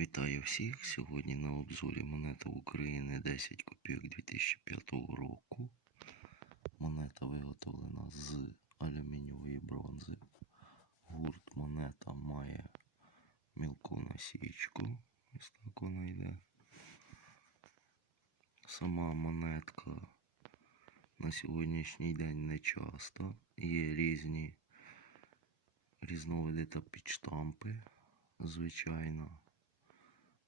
Вітаю всіх! Сьогодні на обзорі монета України 10 копійок 2005 року. Монета виготовлена з алюмінієвої бронзи. Гурт монета має мілку насічку. Ось так вона йде. Сама монетка на сьогоднішній день не часто. Є різні різновиди та підштампи, звичайно.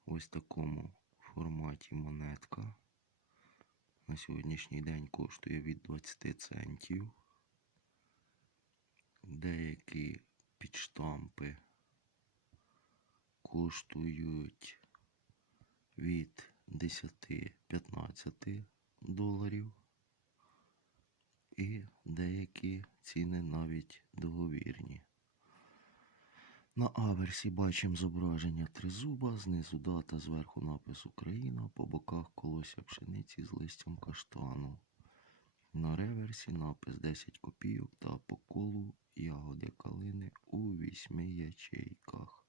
Ось такому форматі монетка. На сьогоднішній день коштує від 20 центів. Деякі підштампи коштують від 10-15 доларів. І деякі ціни навіть договірні. На аверсі бачимо зображення тризуба, знизу дата, зверху напис Україна, по боках колося пшениці з листям каштану. На реверсі напис 10 копійок та по колу ягоди калини у вісьми ячейках.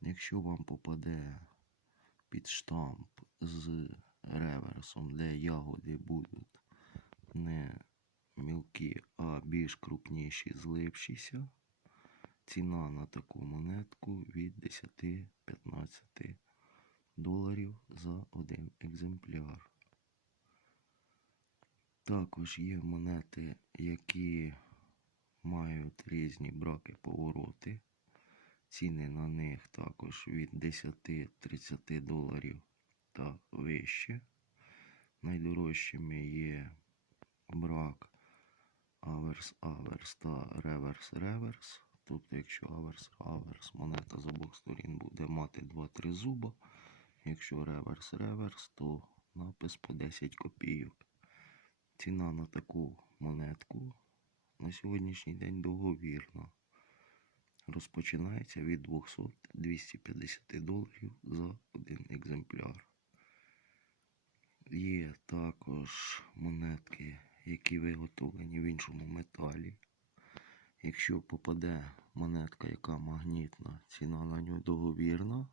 Якщо вам попаде під штамп з реверсом, де ягоди будуть не мілкі, а більш крупніші, злившіся, Ціна на таку монетку від 10-15 доларів за один екземпляр. Також є монети, які мають різні браки повороти. Ціни на них також від 10-30 доларів та вище. Найдорожчими є брак аверс-аверс та реверс-реверс. Тобто, якщо аверс-аверс, монета з обох сторін буде мати 2-3 зуба. Якщо реверс-реверс, то напис по 10 копійок. Ціна на таку монетку на сьогоднішній день договірна. Розпочинається від 200-250 доларів за один екземпляр. Є також монетки, які виготовлені в іншому металі. Якщо попаде монетка, яка магнітна, ціна на нього договірна.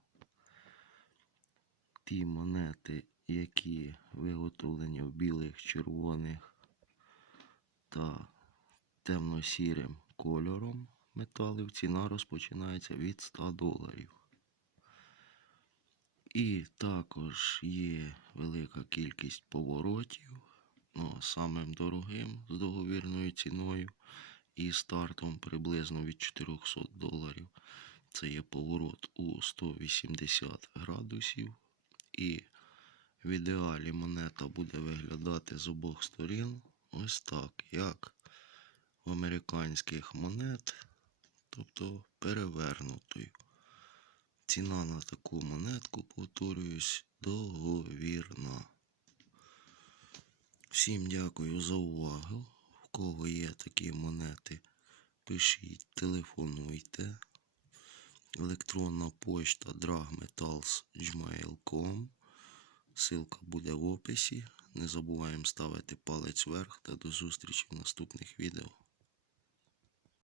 Ті монети, які виготовлені в білих, червоних та темно-сірим кольором металів, ціна розпочинається від 100 доларів. І також є велика кількість поворотів. Ну, самим дорогим з договірною ціною і стартом приблизно від 400 доларів. Це є поворот у 180 градусів. І в ідеалі монета буде виглядати з обох сторін ось так, як в американських монет, тобто перевернутою. Ціна на таку монетку, повторююсь, договірна. Всім дякую за увагу. Кого є такі монети, пишіть, телефонуйте. Електронна почта dragmetals.gmail.com Ссылка буде в описі. Не забуваємо ставити палець вверх та до зустрічі в наступних відео.